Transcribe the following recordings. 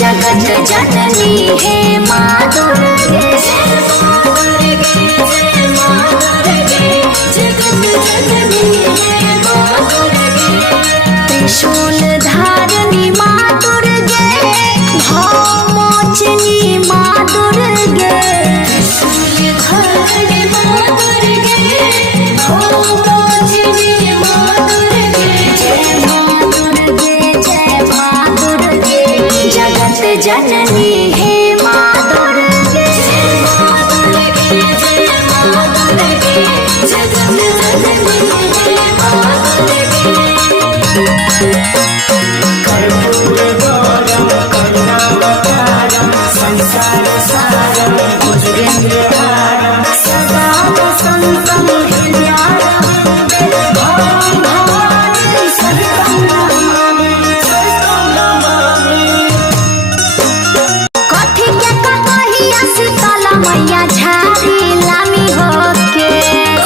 जगत जननी है माँ दुर्गे, त्रिशूल धारणी माँ दुर्गे, भाव मोचनी माँ दुर्गे, त्रिशूल धारणी माँ दुर्गे, भाव मोचनी माँ दुर्गे। जय माँ दुर्गे, जय माँ दुर्गे, जगत जननी है माँ दुर्गे, जय माँ दुर्गे, जय माँ दुर्गे, जगत जननी है माँ दुर्गे। कर्पूर गौरम करुणावतारम संसार सारम भुजगेन्द्रहारम सदा वसन्तं हृदयारविन्दे भवं भवानी सहितं नमामि, सहितं नमामि। कथी के कहिया शीतल मैया झाड़ी लामी होके,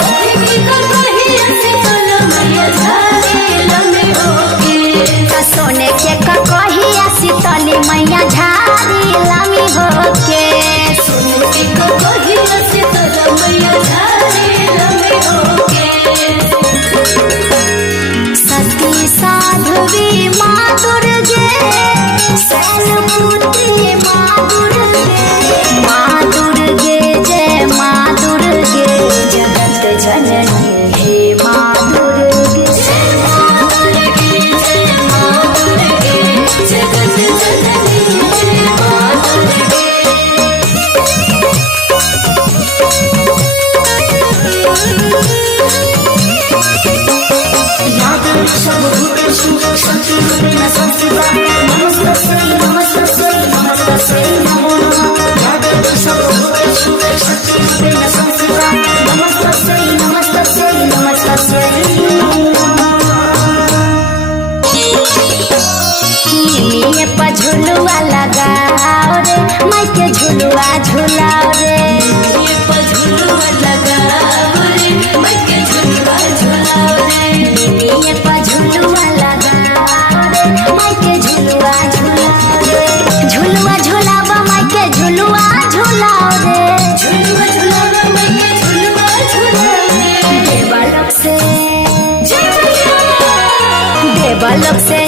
कथी के कहिया शीतल मैया झाड़ी लामी होके, सोने के कहिया शीतल मैया झाड़ी लामी होके, सोने के कहिया शीतल मैया झाड़ी लामी होके। सती साध्वी माँ दुर्गे, शैलपुत्री माँ दुर्गे, माँ दुर्गे, जय माँ दुर्गे, जगत जननी है माँ दुर्गे, जय माँ दुर्गे, जय माँ दुर्गे, जगत जननी है माँ दुर्गे। सर्वभूतेषु शक्तिरूपेण संस्थिता नमस्तस्यै नमस्तस्यै नमस्तस्यै नमो नमः। सर्वभूतेषु शक्तिरूपेण संस्थिता नमस्तस्यै नमस्तस्यै नमस्तस्यै नमो नमः। निमिये पर झुलुआ लगाओ रे, माइके झुलुआ झुलाओ रे, निमिये पर झुलुआ लगाओ रे, माइके झुलुआ झुलाओ रे, निमिये पर झुलुआ लगाओ रे, माइके झुलुआ झुलाओ रे, झुलुआ झुलावा माइके झुलुआ झुलाओ रे, झुलुआ झुलावा माइके झुलुआ झुलाओ रे। देवलोक से